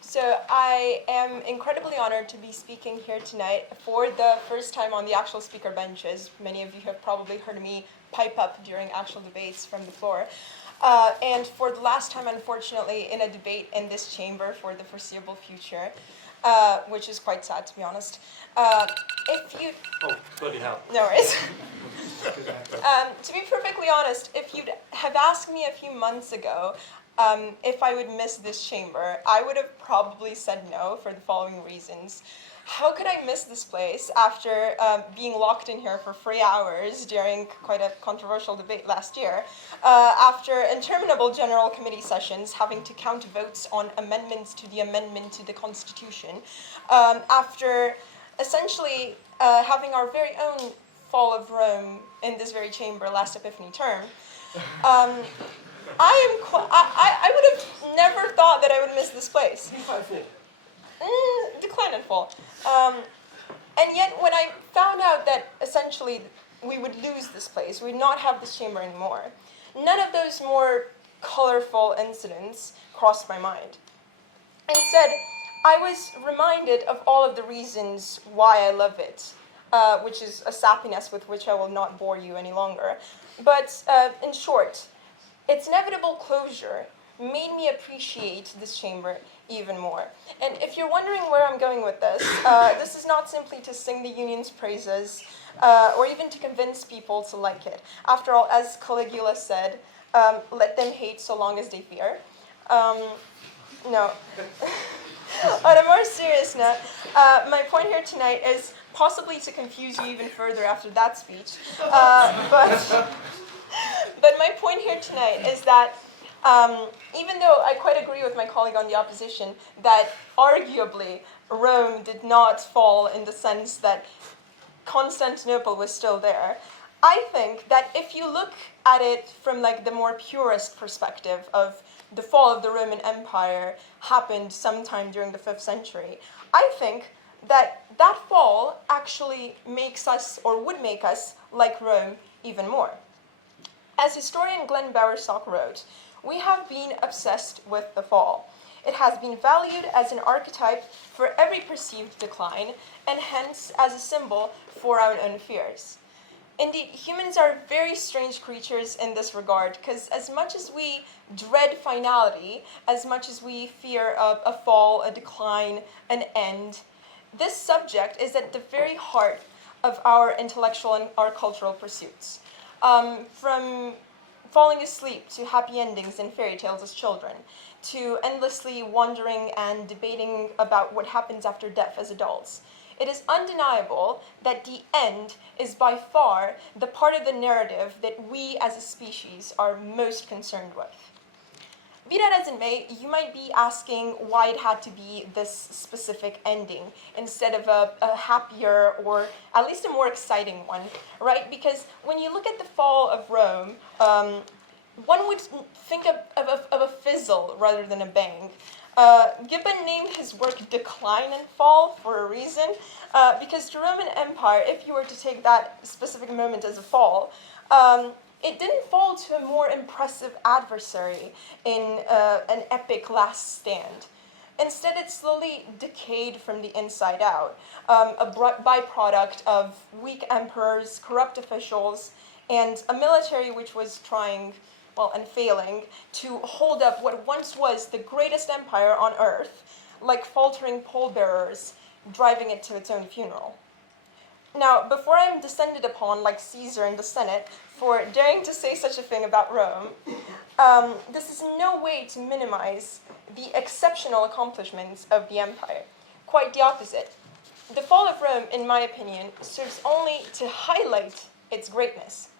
So I am incredibly honored to be speaking here tonight for the first time on the actual speaker benches. Many of you have probably heard me pipe up during actual debates from the floor. And for the last time, unfortunately, in a debate in this chamber for the foreseeable future, which is quite sad, to be honest. If you... Oh, bloody hell. No worries. To be perfectly honest, if you'd have asked me a few months ago if I would miss this chamber, I would have probably said no for the following reasons. How could I miss this place after being locked in here for 3 hours during quite a controversial debate last year, after interminable general committee sessions having to count votes on amendments to the amendment to the Constitution, after essentially having our very own fall of Rome in this very chamber last Epiphany term, I would have never thought that I would miss this place. Decline and fall. And yet when I found out that essentially we would lose this place, we would not have this chamber anymore, none of those more colorful incidents crossed my mind. Instead, I was reminded of all of the reasons why I love it, which is a sappiness with which I will not bore you any longer. But in short, its inevitable closure made me appreciate this chamber even more. And if you're wondering where I'm going with this, this is not simply to sing the union's praises or even to convince people to like it. After all, as Caligula said, let them hate so long as they fear. No. On a more serious note, my point here tonight is possibly to confuse you even further after that speech. But my point here tonight is that even though I quite agree with my colleague on the opposition that arguably Rome did not fall in the sense that Constantinople was still there, I think that if you look at it from like the more purist perspective of the fall of the Roman Empire happened sometime during the 5th century, I think that that fall actually makes us, or would make us, like Rome even more. As historian Glenn Bowersock wrote, we have been obsessed with the fall. It has been valued as an archetype for every perceived decline, and hence as a symbol for our own fears. Indeed, humans are very strange creatures in this regard, because as much as we dread finality, as much as we fear a fall, a decline, an end, this subject is at the very heart of our intellectual and our cultural pursuits. From falling asleep to happy endings in fairy tales as children, to endlessly wondering and debating about what happens after death as adults. It is undeniable that the end is by far the part of the narrative that we as a species are most concerned with. Be that as it may, you might be asking why it had to be this specific ending instead of a happier or at least a more exciting one, right? Because when you look at the fall of Rome, one would think of a fizzle rather than a bang. Gibbon named his work Decline and Fall for a reason, because the Roman Empire, if you were to take that specific moment as a fall, it didn't fall to a more impressive adversary in an epic last stand. Instead, it slowly decayed from the inside out, a byproduct of weak emperors, corrupt officials, and a military which was trying, well, and failing, to hold up what once was the greatest empire on earth, like faltering pallbearers, driving it to its own funeral. Now, before I'm descended upon, like Caesar in the Senate, for daring to say such a thing about Rome, this is no way to minimize the exceptional accomplishments of the empire. Quite the opposite. The fall of Rome, in my opinion, serves only to highlight its greatness.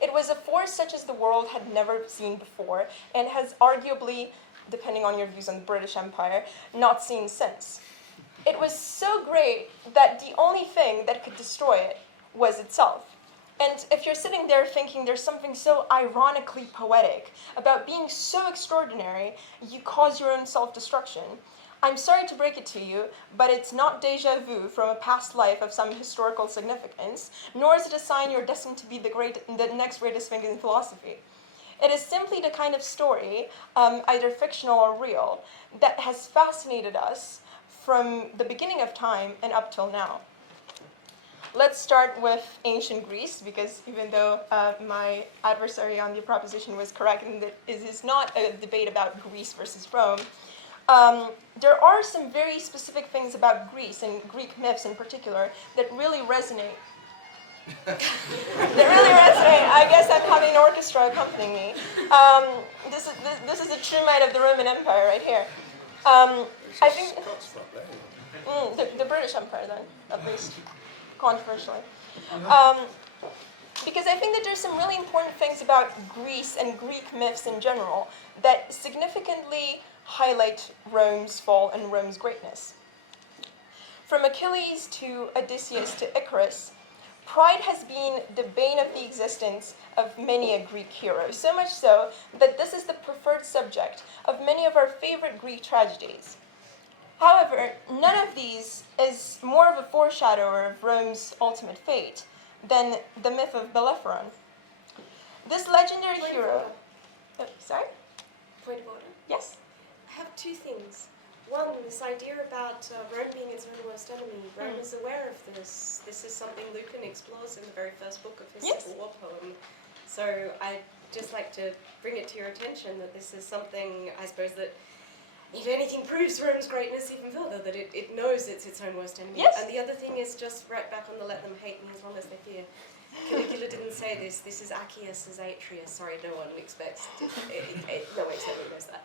It was a force such as the world had never seen before, and has arguably, depending on your views on the British Empire, not seen since. It was so great that the only thing that could destroy it was itself. And if you're sitting there thinking there's something so ironically poetic about being so extraordinary, you cause your own self-destruction, I'm sorry to break it to you, but it's not déjà vu from a past life of some historical significance, nor is it a sign you're destined to be the next greatest thing in philosophy. It is simply the kind of story, either fictional or real, that has fascinated us from the beginning of time and up till now. Let's start with ancient Greece, because even though my adversary on the proposition was correct, and that it is not a debate about Greece versus Rome, there are some very specific things about Greece, and Greek myths in particular, that really resonate. I guess I'm having an orchestra accompanying me. This is a true might of the Roman Empire right here. I think the British Empire, then, at least, controversially. Because I think that there's some really important things about Greece and Greek myths in general that significantly highlight Rome's fall and Rome's greatness. From Achilles to Odysseus to Icarus, pride has been the bane of the existence of many a Greek hero, so much so that this is the preferred subject of many of our favorite Greek tragedies. However, none of these is more of a foreshadower of Rome's ultimate fate than the myth of Bellerophon. This legendary hero... Oh, sorry? Point of order? Yes? I have two things. One, this idea about Rome being its own worst enemy. Rome is aware of this. This is something Lucan explores in the very first book of his Civil War poem. So I'd just like to bring it to your attention that this is something, I suppose, that if anything proves Rome's greatness even further, that it knows it's its own worst enemy. Yes. And the other thing is just right back on the let them hate me as long as they fear. Caligula didn't say this. This is Accius's Atreus. Sorry, no one expects. No one knows that.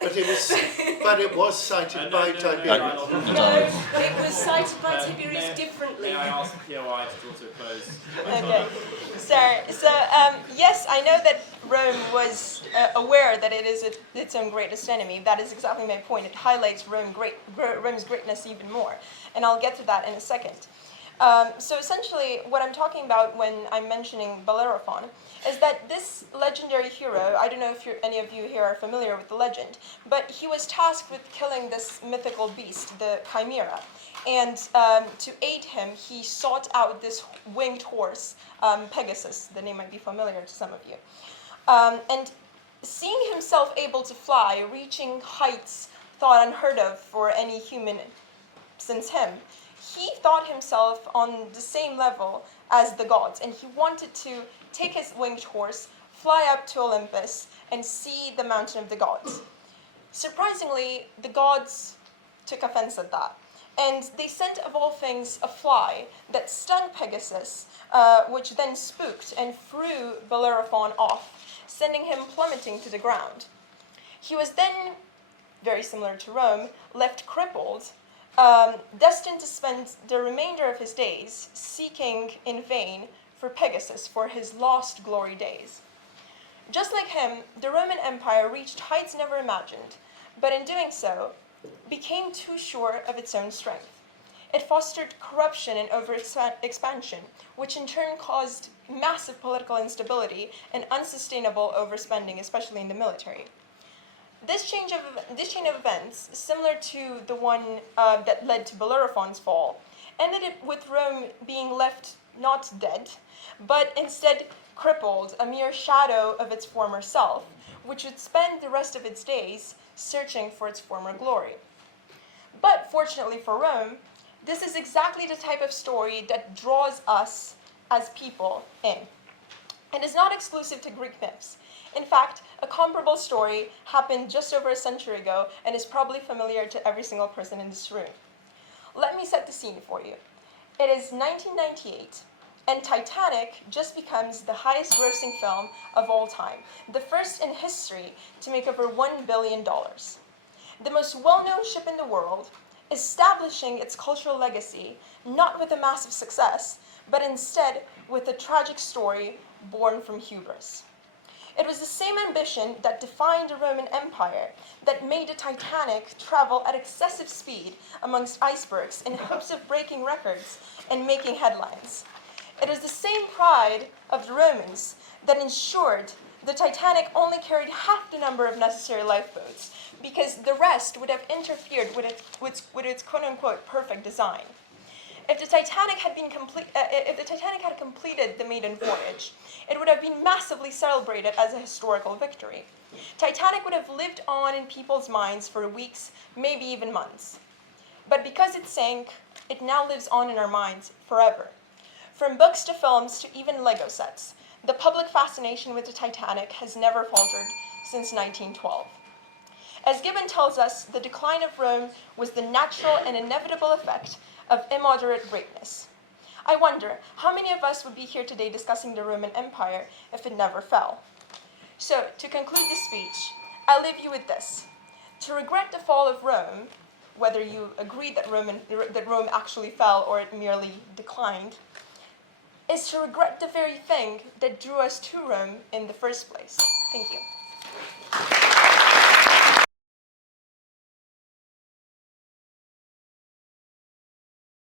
But it was cited by Tiberius. No, it was cited by Tiberius differently. May I ask POI to draw to a close? Okay. So yes, I know that Rome was aware that it is its own greatest enemy. That is exactly my point. It highlights Rome's greatness even more. And I'll get to that in a second. So essentially, what I'm talking about when I'm mentioning Bellerophon is that this legendary hero, I don't know if any of you here are familiar with the legend, but he was tasked with killing this mythical beast, the Chimera. And to aid him, he sought out this winged horse, Pegasus. The name might be familiar to some of you. And seeing himself able to fly, reaching heights thought unheard of for any human since him, he thought himself on the same level as the gods, and he wanted to take his winged horse, fly up to Olympus, and see the mountain of the gods. Surprisingly, the gods took offense at that, and they sent, of all things, a fly that stung Pegasus, which then spooked and threw Bellerophon off, sending him plummeting to the ground. He was then, very similar to Rome, left crippled, destined to spend the remainder of his days seeking in vain for Pegasus for his lost glory days. Just like him, the Roman Empire reached heights never imagined, but in doing so, became too sure of its own strength. It fostered corruption and overexpansion, which in turn caused massive political instability and unsustainable overspending, especially in the military. This chain of events, similar to the one that led to Bellerophon's fall, ended with Rome being left not dead, but instead crippled, a mere shadow of its former self, which would spend the rest of its days searching for its former glory. But fortunately for Rome, this is exactly the type of story that draws us as people in. It is not exclusive to Greek myths. In fact, a comparable story happened just over a century ago and is probably familiar to every single person in this room. Let me set the scene for you. It is 1998, and Titanic just becomes the highest grossing film of all time, the first in history to make over $1 billion. The most well-known ship in the world, establishing its cultural legacy not with a massive success, but instead with a tragic story born from hubris. It was the same ambition that defined the Roman Empire that made the Titanic travel at excessive speed amongst icebergs in hopes of breaking records and making headlines. It was the same pride of the Romans that ensured the Titanic only carried half the number of necessary lifeboats because the rest would have interfered with its quote-unquote perfect design. If the Titanic had completed the maiden voyage, it would have been massively celebrated as a historical victory. Titanic would have lived on in people's minds for weeks, maybe even months. But because it sank, it now lives on in our minds forever. From books to films to even Lego sets, the public fascination with the Titanic has never faltered since 1912. As Gibbon tells us, the decline of Rome was the natural and inevitable effect of immoderate greatness. I wonder, how many of us would be here today discussing the Roman Empire if it never fell? So, to conclude this speech, I'll leave you with this. To regret the fall of Rome, whether you agree that Rome actually fell or it merely declined, is to regret the very thing that drew us to Rome in the first place. Thank you.